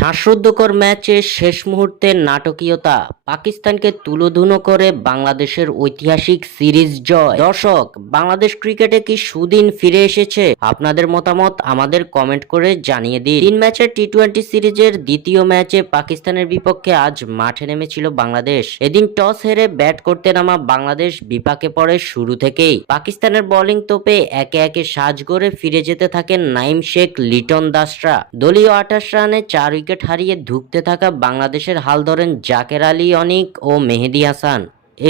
শ্বাসরুদ্ধকর ম্যাচে শেষ মুহূর্তের নাটকীয়তা, পাকিস্তানকে তুলোধুনো করে বাংলাদেশের ঐতিহাসিক সিরিজ জয়। দর্শক, বাংলাদেশ ক্রিকেটে কি সুদিন ফিরে এসেছে? আপনাদের মতামত আমাদের কমেন্ট করে জানিয়ে দিন। 3 ম্যাচের টি-20 সিরিজের দ্বিতীয় ম্যাচে পাকিস্তানের বিপক্ষে আজ মাঠে নেমেছিল বাংলাদেশ। এদিন টস হেরে ব্যাট করতে নামা বাংলাদেশ বিপাকে পড়ে শুরু থেকেই। পাকিস্তানের বোলিং তোপে একে একে সাজঘরে ফিরে যেতে থাকেন নাইম শেখ, লিটন দাসরা। দলীয় 28 রানে 4 উইকেট হারিয়ে ধুঁকতে থাকা বাংলাদেশের হাল ধরেন জাকের আলী অনিক ও মেহেদী হাসান।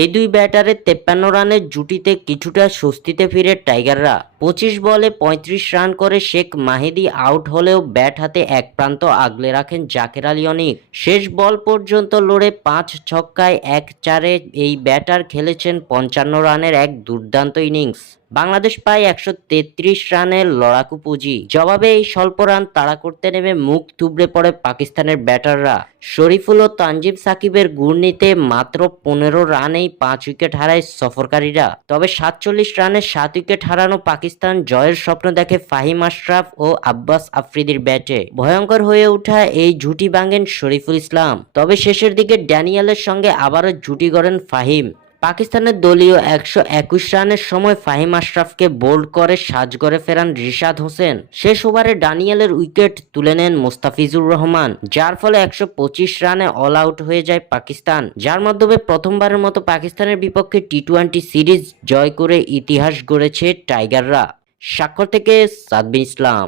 এই দুই ব্যাটারের 53 রানের জুটিতে কিছুটা স্বস্তিতে ফিরে টাইগাররা। 25 বলে 35 রান করে শেখ মাহেদী আউট হলেও ব্যাট হাতে এক প্রান্ত আগলে রাখেন জাকের আলী অনিক। শেষ বল পর্যন্ত লড়ে 5 ছক্কায় 1-4-এ এই ব্যাটার খেলেছেন 55 রানের এক দুর্দান্ত ইনিংস। বাংলাদেশ পায় 133 রানের লড়াকু পুঁজি। জবাবে এই স্বল্প রান তাড়া করতে নেমে মুখ থুবড়ে পড়ে পাকিস্তানের ব্যাটাররা। শরীফুল ও তানজিম সাকিবের ঘূর্ণিতে মাত্র 15 রানেই 5 উইকেট হারায় সফরকারীরা। তবে 47 রানে 7 উইকেট হারানো পাকিস্তান জয়ের স্বপ্ন দেখে ফাহিম আশরাফ ও আব্বাস আফ্রিদির ব্যাটে। ভয়ঙ্কর হয়ে ওঠা এই জুটি ভাঙেন শরীফুল ইসলাম। তবে শেষের দিকে ড্যানিয়েলের সঙ্গে আবারও জুটি গড়েন ফাহিম। পাকিস্তানের দলীয় 121 রানের সময় ফাহিম আশরাফকে বোল্ড করে সাজঘরে ফেরান রিশাদ হোসেন। শেষ ওভারে ড্যানিয়েলের উইকেট তুলে নেন মোস্তাফিজুর রহমান, যার ফলে 125 রানে অল আউট হয়ে যায় পাকিস্তান, যার মাধ্যমে প্রথমবারের মতো পাকিস্তানের বিপক্ষে টি-20 সিরিজ জয় করে ইতিহাস গড়েছে টাইগাররা। স্বাক্ষর থেকে সাদবিন ইসলাম।